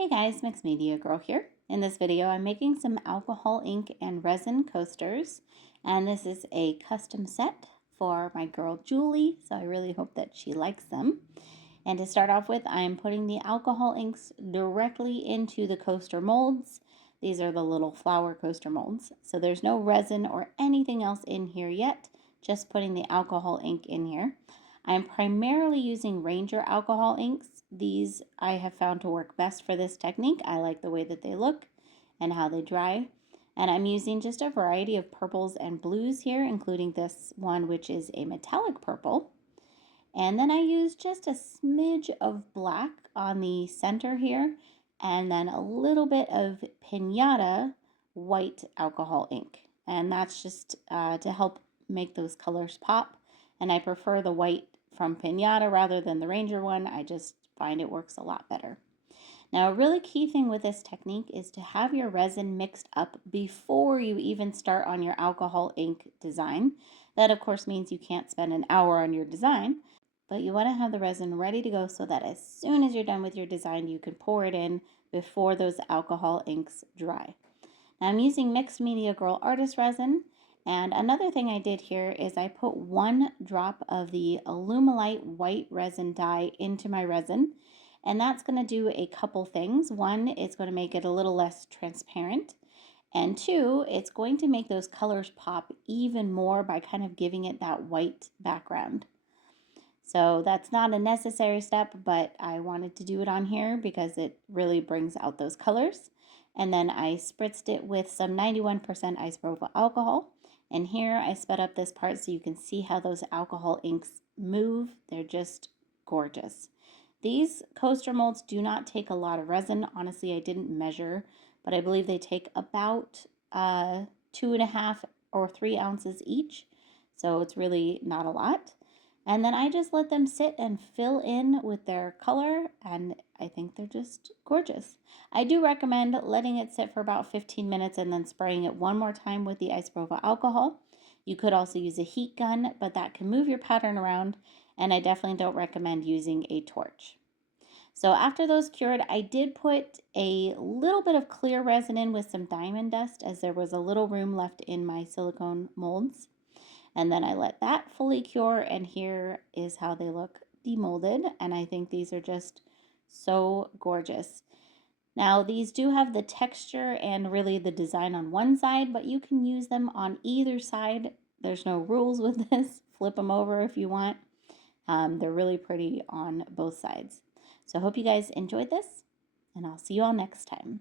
Hey guys, Mixed Media Girl here. In this video, I'm making some alcohol ink and resin coasters, and this is a custom set for my girl Julie, so I really hope that she likes them. And to start off with, I'm putting the alcohol inks directly into the coaster molds. These are the little flower coaster molds, so there's no resin or anything else in here yet, just putting the alcohol ink in here. I'm primarily using Ranger alcohol inks. These I have found to work best for this technique. I like the way that they look and how they dry. And I'm using just a variety of purples and blues here, including this one, which is a metallic purple. And then I use just a smidge of black on the center here, and then a little bit of Pinata white alcohol ink. And that's just to help make those colors pop. And I prefer the white from Pinata rather than the Ranger one. I just find it works a lot better. Now, a really key thing with this technique is to have your resin mixed up before you even start on your alcohol ink design. That, of course, means you can't spend an hour on your design, but you want to have the resin ready to go so that as soon as you're done with your design, you can pour it in before those alcohol inks dry. Now, I'm using Mixed Media Girl Artist Resin, and another thing I did here is I put 1 drop of the Alumilite white resin dye into my resin, and that's going to do a couple things. One, it's going to make it a little less transparent, and 2, it's going to make those colors pop even more by kind of giving it that white background. So that's not a necessary step, but I wanted to do it on here because it really brings out those colors. And then I spritzed it with some 91% isopropyl alcohol. And here I sped up this part so you can see how those alcohol inks move. They're just gorgeous. These coaster molds do not take a lot of resin. Honestly, I didn't measure, but I believe they take about 2.5 or 3 ounces each. So it's really not a lot. And then I just let them sit and fill in with their color, and I think they're just gorgeous. I do recommend letting it sit for about 15 minutes and then spraying it one more time with the isopropyl alcohol. You could also use a heat gun, but that can move your pattern around, and I definitely don't recommend using a torch. So after those cured, I did put a little bit of clear resin in with some diamond dust, as there was a little room left in my silicone molds. And then I let that fully cure, and here is how they look demolded. And I think these are just so gorgeous. Now, these do have the texture and really the design on one side, but you can use them on either side. There's no rules with this. Flip them over if you want. They're really pretty on both sides. So I hope you guys enjoyed this, and I'll see you all next time.